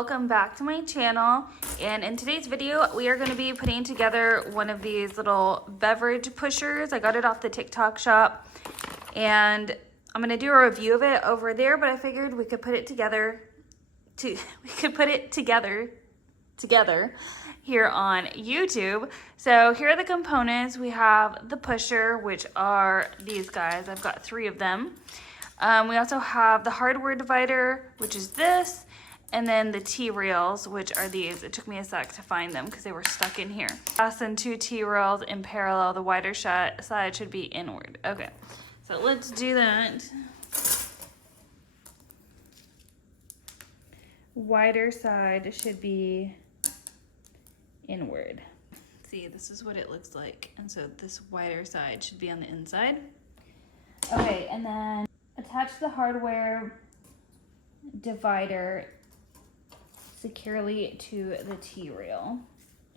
Welcome back to my channel, and in today's video we are going to be putting together one of these little beverage pushers. I got it off the TikTok shop and I'm going to do a review of it over there, but I figured we could put it together together here on YouTube. So here are the components. We have the pusher, which are these guys. I've got 3 of them. We also have the hardware divider, which is this, and then the T-rails, which are these. It took me a sec to find them because they were stuck in here. Fasten 2 T-rails in parallel. The wider side should be inward. Okay, so let's do that. Wider side should be inward. See, this is what it looks like. And so this wider side should be on the inside. Okay, and then attach the hardware divider securely to the T-rail.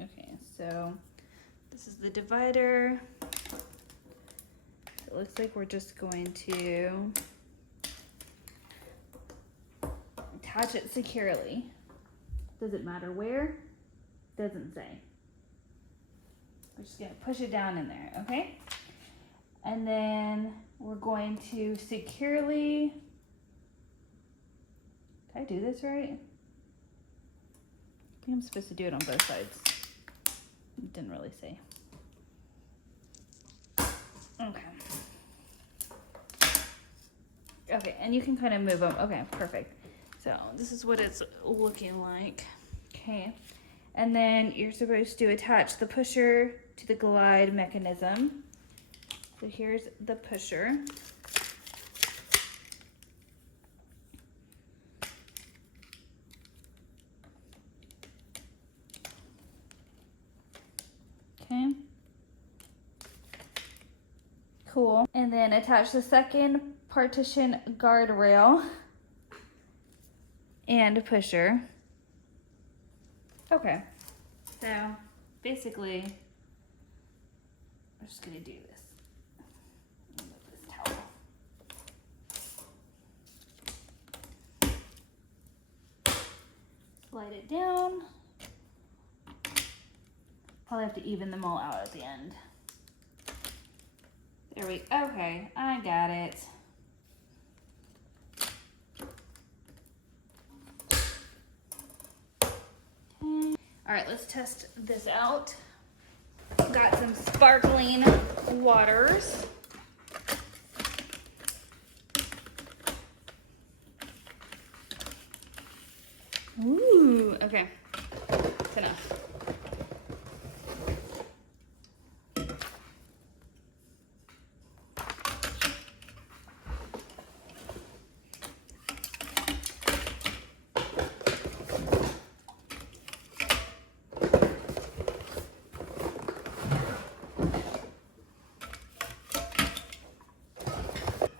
Okay, so this is the divider. It looks like we're just going to attach it securely. Does it matter where? Doesn't say. We're just gonna push it down in there, okay? And then we're going to securely, did I do this right? I think I'm supposed to do it on both sides. It didn't really say. Okay. Okay, and you can kind of move them. Okay, perfect. So this is what it's looking like. Okay, and then you're supposed to attach the pusher to the glide mechanism. So here's the pusher. Okay. Cool. And then attach the second partition guardrail and pusher. Okay. So basically, we're just gonna do this. Move this towel. Slide it down. Probably have to even them all out at the end. There we go. Okay, I got it. Okay. All right, let's test this out. Got some sparkling waters. Ooh, okay, that's enough.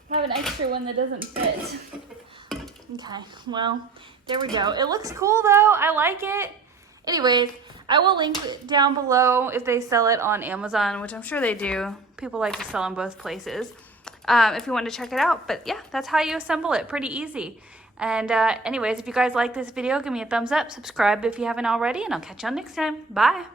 I have an extra one that doesn't fit. Okay, well, there we go. It looks cool though, I like it. Anyways, I will link it down below if they sell it on Amazon, which I'm sure they do. People like to sell in both places. If you want to check it out. But yeah, that's how you assemble it, pretty easy. And anyways, if you guys like this video, give me a thumbs up, subscribe if you haven't already, and I'll catch you on next time. Bye.